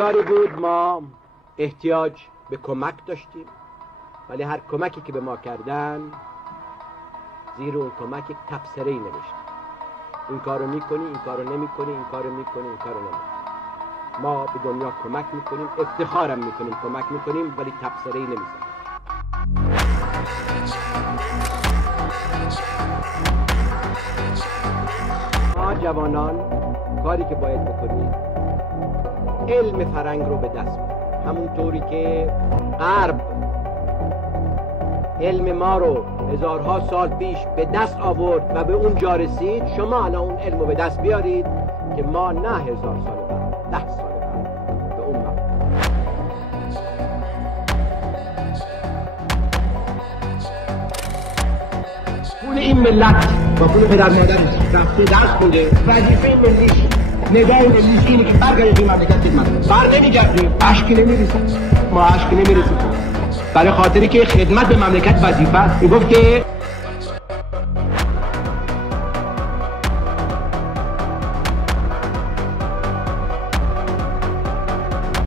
روزگاری بود ما احتیاج به کمک داشتیم، ولی هر کمکی که به ما کردن زیر اون کمک یک تبصره‌ای نوشت: این کارو میکنی، این کارو نمیکنی، این کارو میکنی، این کارو نمیکنی. ما به دنیا کمک میکنیم، افتخارم میکنیم کمک میکنیم، ولی تبصره‌ای نمیزنیم. ما جوانان کاری که باید بکنیم علم فرنگ رو به دست بیاریم، همونطوری که غرب علم ما رو هزارها سال پیش به دست آورد و به اونجا رسید. شما الان اون علم رو به دست بیارید که ما نه 1000 سال بعد، 10 سال بعد به اون وقت پول این ملت با پول پدر مادرش رفته درس خونده، وظیفه ملیش، ندای ملیش اینه که برگردید این مملکت خدمت. بر نمیگردیم، اشکی نمیریسیم، ما اشکی نمیریسیم برای خاطری که خدمت به مملکت وظیفه است. میگفت که